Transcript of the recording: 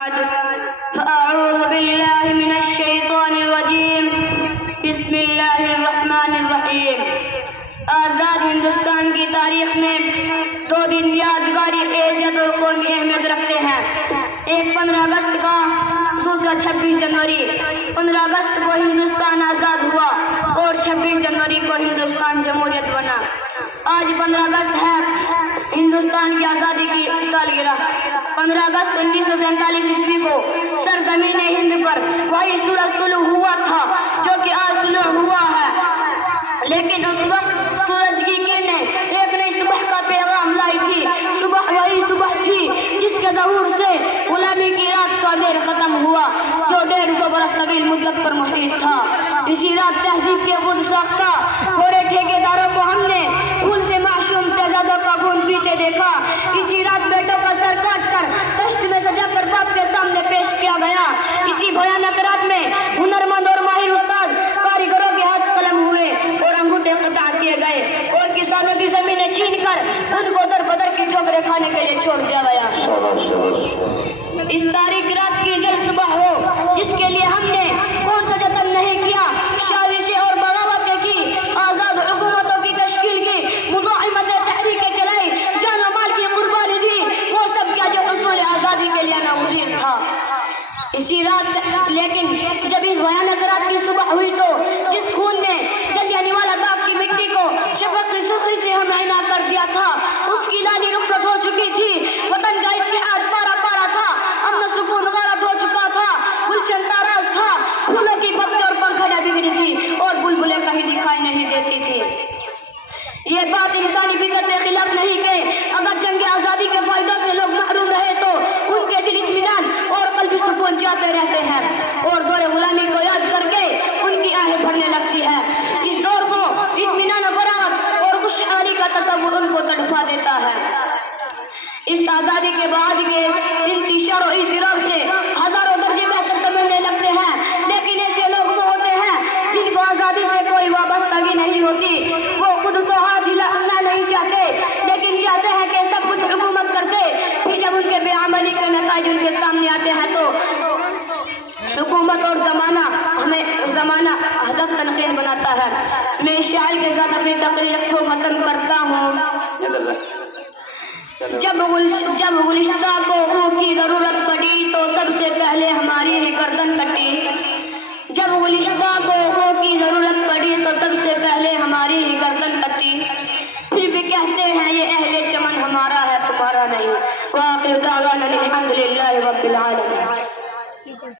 أعوذ بالله من الشيطان الرجيم بسم اللہ الرحمن الرحیم۔ آزاد ہندوستان کی تاریخ میں دو دن یادگاری عزت اور قومی اہمیت رکھتے ہیں، ایک 15 اگست کا، دوسرا 26 جنوری۔ 15 اگست کو ہندوستان آزاد ہوا اور 26 جنوری کو ہندوستان جمہوریت بنا۔ آج 15 اگست ہے ہندوستان کی آزادی کی سالگرہ۔ 15 اگست 1947 عیسوی کو سرزمین ہند پر وہی سورج طلوع ہوا تھا جو کہ آج طلوع ہوا ہے، لیکن اس وقت سورج کی کرنیں ایک نئی صبح کا پیغام لائی تھی۔ صبح وہی صبح تھی جس کے ظہور سے غلامی کی رات کا دیر ختم ہوا جو 150 برس طویل مدت پر محیط تھا۔ اسی رات تہذیب کے خود ساختہ گورے ٹھیکیداروں کو ہم نے پھول سے معشوم شہزادوں کا خون پیتے دیکھا۔ اسی رات بیٹوں کا سر کاٹ کر دشت میں سجا کر باپ کے سامنے پیش کیا گیا۔ اسی بھیانک رات میں ہنرمند اور ماہر استاد کاریگروں کے ہاتھ قلم ہوئے اور انگوٹھے قطع کیے گئے اور کسانوں کی زمینیں چھین کر ان کو در بدر کی ٹھوکریں کھانے کے لیے چھوڑ دیا گیا۔ اس تاریخ رات کی جل صبح ہو جس کے لیے ہم نے کون سا جتن نہیں کیا، سازشیں اور بغاوتیں کی، آزاد حکومتوں کی تشکیل کی، مزاحمتیں تحریکیں چلائی، جان و مال کی قربانی دی، وہ سب کیا جو حصول آزادی کے لیے ناگزیر تھا۔ اسی رات لیکن جب اس بھیانک رات کی صبح ہوئی تو جس خون نے جلیانوالہ باغ کی مٹی کو شفقت کی سرخی سے ہم عینا کر دیا تھا، اس کی لالی رخصت ہو چکی تھی، وطن کا اتحاد پارا پارا تھا، امن و سکون غارت ہو چکا تھا، گلشن تاراز تھا، پھولوں کی پتی اور پنکھڑیاں بگڑی تھی اور بلبلیں کہیں دکھائی نہیں دیتی تھی۔ یہ بات انسانی فطرت کے خلاف نہیں کہ اگر جنگ آزادی کے فائدوں سے لوگ محروم رہے تو ان کے دل اطمینان اور قلبی سکون چاہتے رہتے ہیں اور دور غلامی کو یاد کر کے ان کی آہیں بھرنے لگتی ہے۔ اس دور کو اطمینان و فراغت اور خوشحالی کا تصور ان کو تڑپا دیتا ہے۔ اس آزادی کے بعد کے انتشار و اضطراب سے ہزاروں درجے بہتر سمجھنے لگتے ہیں، لیکن ایسے لوگ وہ ہوتے ہیں جن کو آزادی سے کوئی وابستگی نہیں ہوتی۔ وہ خود تو ہاتھ ہلانا نہیں چاہتے لیکن چاہتے ہیں کہ سب کچھ حکومت کرتے، پھر جب ان کے بے عملی کے نتائج ان کے سامنے آتے ہیں تو حکومت اور زمانہ حذف تنقید بناتا ہے۔ میں اس شعر کے ساتھ اپنی تقریر کو ختم کرتا ہوں۔ جب گلشتہ کو خون کی ضرورت پڑی تو سب سے پہلے ہماری ہی گردن کٹی۔ جب گلشتہ کو خون کی ضرورت